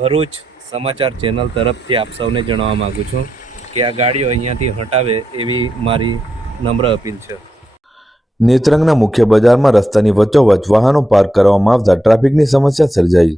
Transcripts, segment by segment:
ભરૂચ સમાચાર ચેનલ તરફથી આપ સૌને જણાવવા માગું છું કે આ ગાડીઓ અહીંયાથી હટાવે એવી મારી નમ્ર અપીલ છે. નેત્રંગના મુખ્ય બજારમાં રસ્તાની વચ્ચોવચ વાહનો પાર્ક કરવામાં આવતા ટ્રાફિકની સમસ્યા સર્જાઈ.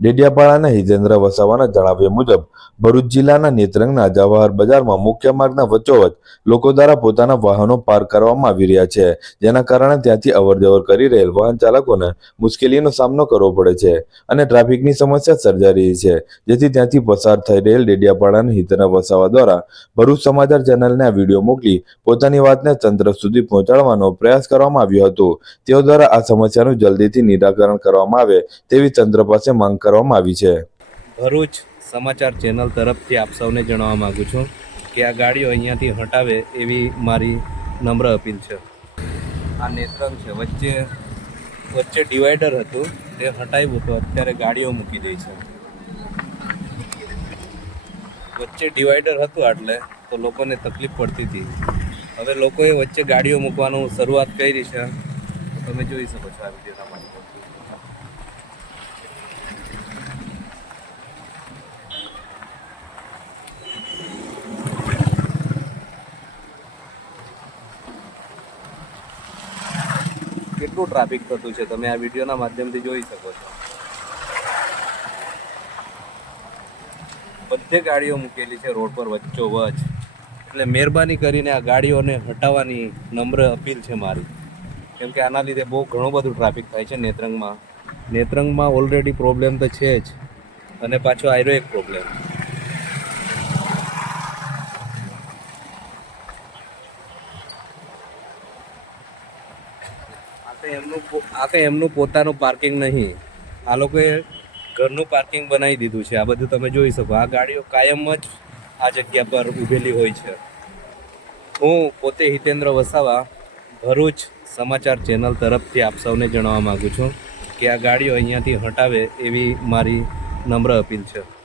ડેડિયાપાડાના હિતેન્દ્ર વસાવાના જણાવ્યા મુજબ, ભરૂચ જિલ્લાના નેત્રંગના જવાહર બજારમાં મુખ્ય માર્ગના વચ્ચોવચ લોકો દ્વારા પોતાના વાહનો પાર્ક કરવામાં આવી રહ્યા છે, જેના કારણે ત્યાંથી અવરજવર કરી રહેલ વાહન ચાલકોને મુશ્કેલીનો સામનો કરવો પડે છે અને ટ્રાફિકની સમસ્યા સર્જાઈ રહી છે. જેથી ત્યાંથી પસાર થઈ રહેલ ડેડિયાપાડાના હિતેન્દ્ર વસાવા દ્વારા ભરૂચ સમાચાર ચેનલને આ વીડિયો મોકલી પોતાની વાતને તંત્ર સુધી પહોંચાડવાનો પ્રયાસ કરવામાં આવ્યો હતો. તેઓ દ્વારા આ સમસ્યાનું જલ્દીથી નિરાકરણ કરવામાં આવે તેવી તંત્ર પાસે માંગ કરવામાં આવી છે. ભરૂચ સમાચાર ચેનલ તરફથી આપ સૌને જણાવવા માગું છું કે આ ગાડીઓ અહીંયાથી હટાવે એવી મારી નમ્ર અપીલ છે. આ નેત્રંગ છે. વચ્ચે વચ્ચે ડિવાઈડર હતું. તે હટાવ્યું તો અત્યારે ગાડીઓ મૂકી દઈ છે. વચ્ચે ડિવાઈડર હતું એટલે તો લોકોને તકલીફ પડતી હતી. હવે લોકોએ વચ્ચે ગાડીઓ મૂકવાનું શરૂઆત કરી છે. તમે જોઈ શકો છો આ વિડીયોના માધ્યમથી. કેટલું ટ્રાફિક થતું છે? તમે આ વિડીયોના માધ્યમથી જોઈ શકો છો. બધે ગાડીઓ મૂકેલી છે રોડ પર વચ્ચો વચ એટલે મહેરબાની કરીને આ ગાડીઓને હટાવવાની નમ્ર અપીલ છે મારી. કેમ કે આના લીધે બહુ ઘણું બધું ટ્રાફિક થાય છે નેત્રંગમાં. નેત્રંગમાં ઓલરેડી પ્રોબ્લેમ તો છે જ. અને પાછો આયરો એક પ્રોબ્લેમ એમનું આ કંઈ એમનું પોતાનું પાર્કિંગ નહીં. આ લોકોએ ઘરનું પાર્કિંગ બનાવી દીધું છે. આ બધું તમે જોઈ શકો. આ ગાડીઓ કાયમ જ આ જગ્યા પર ઊભેલી હોય છે. હું પોતે હિતેન્દ્ર વસાવા, ભરૂચ સમાચાર ચેનલ તરફથી આપ સૌને જણાવવા માગું છું કે આ ગાડીઓ અહીંયાથી હટાવે એવી મારી નમ્ર અપીલ છે.